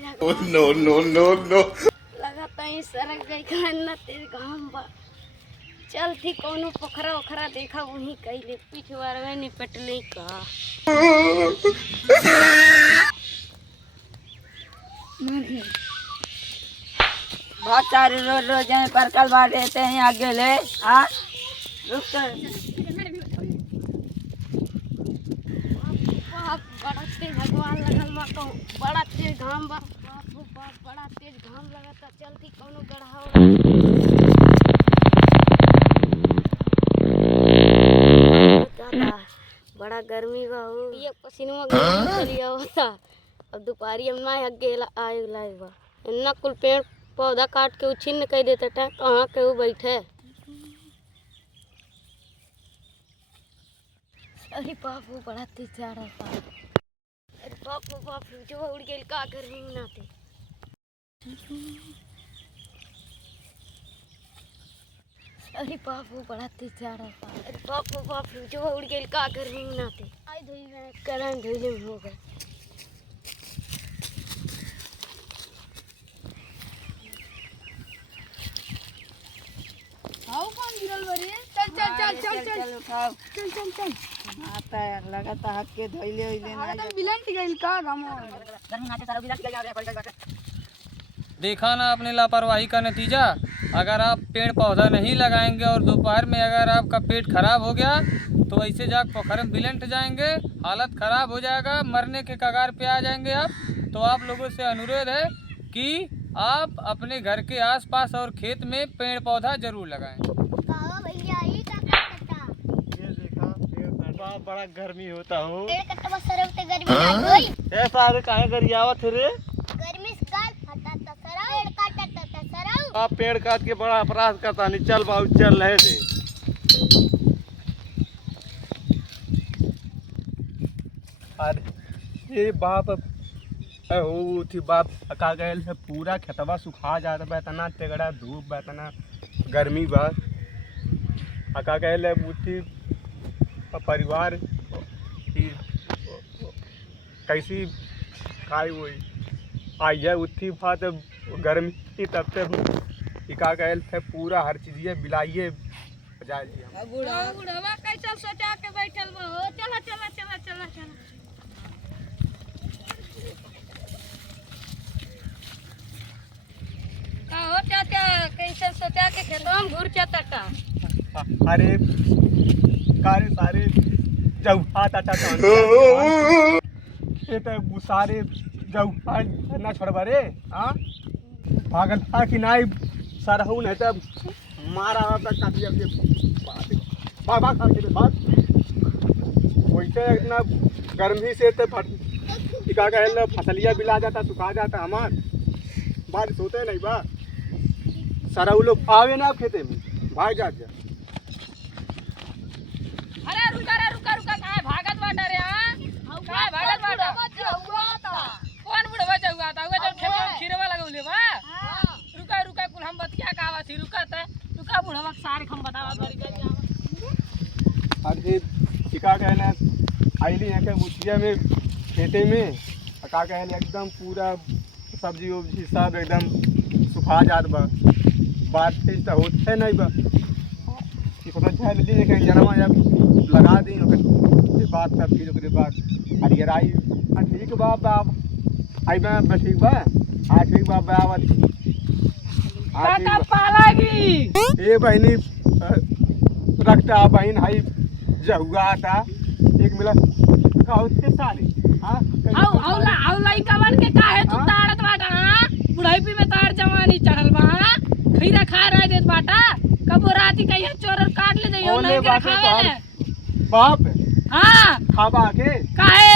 No no no no लगाता ही सरक गई खाना तेरे घाम बा। चल थी कोनो पोखरा ओखरा देखा वही कैले पिछवार में निपटले का। बहुत सारे रोज रोज हैं पर कल बार देते हैं आगे ले हाँ रुक बाप बड़ा तेज भगवान लगल बा तो बड़ा तेज घाम बा। बाप रे बाप बड़ा तेज घाम लगता। चलती कोनो गढ़ा बड़ा गर्मी बा हो ये पसीना चली आवता। अब दोपहरी हम ना आगे आए लाए बा इतना कुल पेड़ पौधा काट के उछिन्न कह देता था कहाँ के वो बैठे। अरे बाप वो बड़ा तेज जा रहा था। अरे बाप रे बाप जो उड़ गई का गर्मी में नाते। अरे बाप वो बड़ा तेज जा रहा था। अरे बाप रे बाप जो उड़ गई का गर्मी में नाते। आई धोई में करंट धोइले में हो गए। आओ कौन गिरल बरे चल चल चल चल चल उठाओ चल चल चल आता है लगाता हक के धोइले होइले ना तो बिलंट गइल का गामो गर्मी नाते सारा बिलंट गइल। देखा ना अपनी लापरवाही का नतीजा। अगर आप पेड़ पौधा नहीं लगाएंगे और दोपहर में अगर आपका पेट खराब हो गया तो ऐसे जाकर पोखर में बिलंट जाएंगे, हालत खराब हो जाएगा, मरने के कगार पे आ जाएंगे आप। तो आप लोगों से अनुरोध है कि आप अपने घर के आसपास और खेत में पेड़ पौधा जरूर लगाएं। भैया ये का कटता ये देखा पेड़ बड़ा गर्मी होता हो पेड़ कटवा सरवते गर्मी ना होई ऐसा अरे काहे गरियावत रे गर्मी से गाल फटा त सरव पेड़ काटता त सरव आप पेड़ काट के बड़ा अपराध करता नहीं। चल बाबू चल रहे थे अरे ये बाप हो थी बाप का गए है पूरा खेतवा सुखा जाता बा इतना तेगड़ा धूप बा इतना गर्मी बा अका गए बुद्धि परिवार की कैसी खाई हुई आई है उठी बात गर्मी तब से इका गए है पूरा हर चीज बिलाइए जाए बुढ़वा कैसे सोचा के बैठल बा हो। चला चला चला चला चला का हो चाचा कैसे सोचा के खेतवा में घुर चता। अरे कारे सारे जौहा टाटा ये तो सारे जौहा ना छोड़बा रे हाँ भागल था कि नहीं सरहू नहीं तो मारा तक काटिया के भाग भाग खा के भाग वैसे इतना गर्मी से तो टिका का फसलिया बिला जाता सुखा जाता हमार बारिश होते नहीं बा सरहू लोग आवे ना खेते में भाग जा अरे रुका काहे भागत बाटा रे हां काहे भागत बाटा कौन बुढ़वा जौआ था वो जो खेत में खीरवा लगौले बा। रुका कुल हम बतिया का आवा थी रुका बुढ़वा सारे हम बतावा बड़ी कर अरे टिका कहना आईली है के मुठिया में खेते में का कहना एकदम पूरा सब्जी उब्जी सब एकदम सुखा जात बा बारिश तो होते नहीं बा लेकिन जनमा जब लगा दी बात तब फिर ओकरे बाद हरियराई ठीक बा बाप आई मैं बस ठीक बा ठीक बा बावत पालागी ए बहनी रखता बहन हाई जहुआ था एक मिला कहते सारे हां औ लइका बन के काहे तू ताड़त बाटा हां बुढ़ाई में तार जवानी चढ़ल बा खीरा खा रह देत बाटा कबो राती कहिया चोर काट ले जाइयो नहीं के खावे बाप हां खाबा के काहे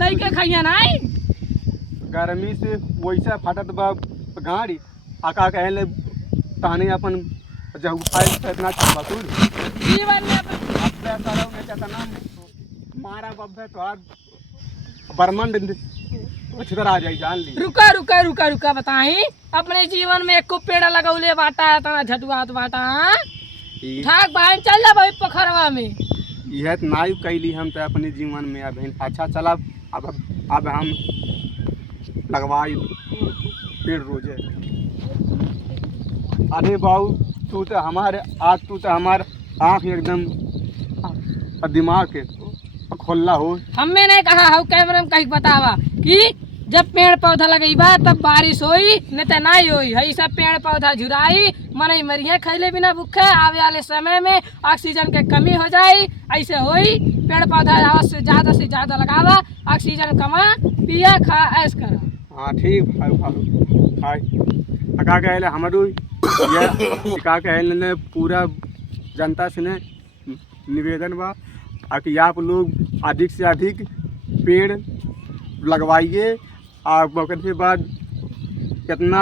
लइके खइया नहीं गर्मी से वैसा फटत बा गाड़ी आका कहले ताने अपन जहुआ इतना छापा तू जीवन में अपने तरह में चतना मारा बब्बे तो आज बर्मंड उछतर आ जाई जान ली। रुका बताई अपने जीवन में एको पेड़ लगौले बाटा तना झटुआत बाटा ठाक बहन चल जा भाई पोखरवा में यह नाई कैली हम तो अपने जीवन में अब अच्छा चला अब हम लगवाई पेड़ रोजे। अरे बाबू तू तो हमारे आँख एकदम और दिमाग के खोला हो। हमें नहीं कहा हो कैमरे में कहीं बतावा कि जब पेड़ पौधा लगेबा तब बारिश होई नहीं तो नहीं होई। है सब पेड़ पौधा झुराई मनई मरिया खैले बिना भूखे आवे वाले समय में ऑक्सीजन के कमी हो जाई। ऐसे होई पेड़ पौधा से ज्यादा लगावा, ऑक्सीजन कमा, पिया खा ऐस करा। हाँ ठीक भाई का कहले हमारू ये का कहले ने पूरा जनता से ने निवेदन बा कि आप लोग अधिक से अधिक पेड़ लगवाइए। और के बाद कितना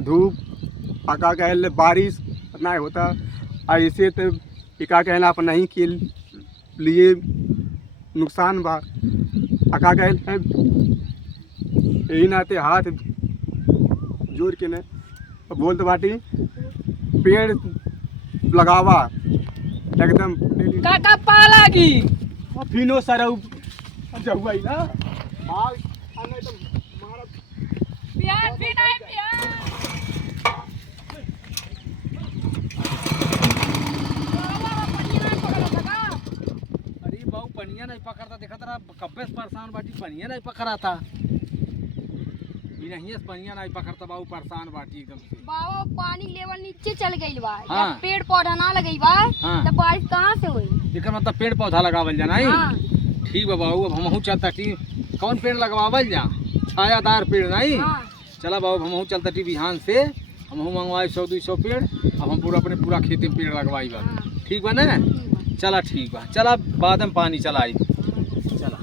धूप का कहले बारिश नहीं होता ऐसे तो का कहना आप नहीं के लिए नुकसान बा। का कहले यही नाते हाथ जोड़ के ने बोलते बाटी पेड़ लगावा एकदम काका पालागी फिनो सरऊ जहुआ ना आग नहीं तो मारा प्यार भी नहीं प्यार। अरे बाबू पनिया नहीं पकड़ता, देखा था कब्बे से परेशान बाटी, पनिया नहीं पकड़ा था। नहीं पनिया नहीं पकड़ता बाबू, परेशान बाटी एकदम से। बाबा पानी लेवल नीचे चल गई बा। हाँ। जब पेड़ पौधा ना लगई बा हाँ। तब बारिश कहाँ से हुई? एकर मतलब पेड़ पौधा लगावल जा नहीं। हाँ। ठीक बा बाबू, अब हमहू चलता टी कौन पेड़ लगवावल जा, छायादार पेड़ नहीं। हाँ। चला बाबू हमहू चलता टी बिहान से, हमहू मंगवाए 100-200 पेड़। अब हम पूरा खेती में पेड़ लगवाई बा। ठीक बा ना? चला ठीक बा, चला बाद में पानी चलाई चला।